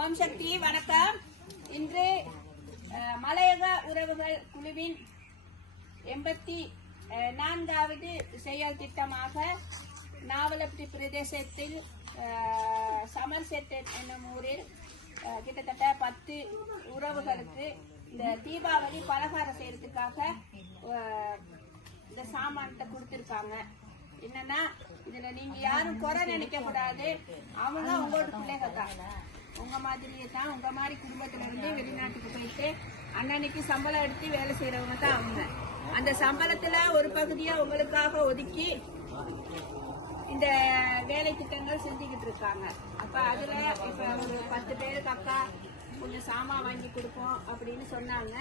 ஓம் சக்தி வணக்கம். இன்று மலையக உறவுகள் குழுவின் 84வது செயல் திட்டமாக நாவலப்பட்டி பிரதேசத்தில் சமர்செட் என்னும் ஊரில் கிட்டத்தட்ட 10 உறவுகளுக்கு இந்த தீபாவளி பலகாரம் செய்யறதுக்காக இந்த சாமான்கிட்ட கொடுத்துருக்காங்க. என்னன்னா இதுல நீங்க யாரும் குறை நினைக்க கூடாது. அவங்க உங்களோட பிள்ளைங்க தான், உங்க மாதிரியே தான். உங்க மாதிரி குடும்பத்துல இருந்து வெளிநாட்டுக்கு போயிட்டு அன்னன்னைக்கு சம்பளம் எடுத்து வேலை செய்யறவங்க தான் அவங்க. அந்த சம்பளத்துல ஒரு பகுதியா உங்களுக்காக ஒதுக்கி இந்த வேலை திட்டங்கள் செஞ்சுக்கிட்டு இருக்காங்க. அப்ப அதுல இப்ப ஒரு 10 பேருக்கு அக்கா கொஞ்சம் சாமான் வாங்கி கொடுப்போம் அப்படின்னு சொன்னாங்க.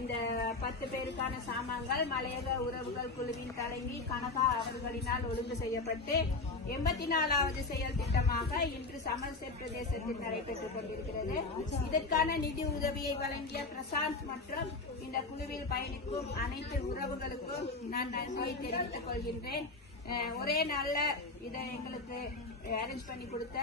இந்த 10 பேருக்கான சாமான்கள் மலையக உறவுகள் குழுவின் தலைவி கனகா அவர்களினால் ஒழுங்கு செய்யப்பட்டு 84வது செயல் திட்டமாக இன்று சமர்செட் பிரதேசத்தில் நடைபெற்றுக் கொண்டிருக்கிறது. இதற்கான நிதி உதவியை வழங்கிய பிரசாந்த் மற்றும் இந்த குழுவில் பயணிக்கும் அனைத்து உறவுகளுக்கும் நான் நன்றியை தெரிவித்துக் கொள்கின்றேன். ஒரே நாள்ல இதை எங்களுக்கு அரேஞ்ச் பண்ணி கொடுத்த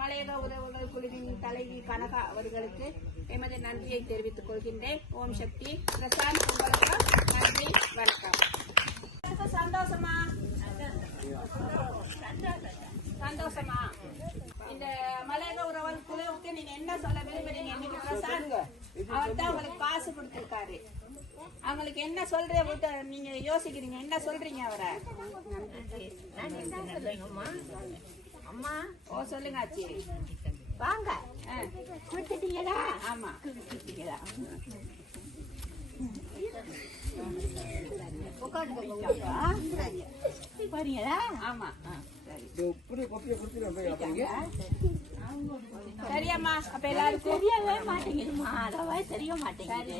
மலையக உறவுகள் குழுவின் தலைவி கனகா அவர்களுக்கு எமது நன்றியை தெரிவித்துக் கொள்கின்றேன். ஓம் சக்தி. பிரசாந்த், உங்களுக்கு நன்றி, வணக்கம். சந்தோஷமா சந்தோஷமா இந்த மலையக உறவுகள் குழுவுக்கு நீங்க என்ன சொல்ல விரும்புறீங்க? இன்னைக்கு பிரசாந்த் அவர் தான் உங்களுக்கு காசு கொடுத்திருக்காரு. அவங்களுக்கு என்ன சொல்ற நீங்க யோசிக்கிறீங்க, என்ன சொல்றீங்க அவரை? அம்மா ஓ சொல்லுங்க ஆச்சி. வாங்க கொடுத்துட்டீங்களா? ஆமா கொடுத்துட்டீங்களா? போறீங்களா? ஆமா சரியாம்மா. அப்ப எல்லாரும் தெரியவே மாட்டேங்குதுமா, அளவா தெரிய மாட்டேங்குது.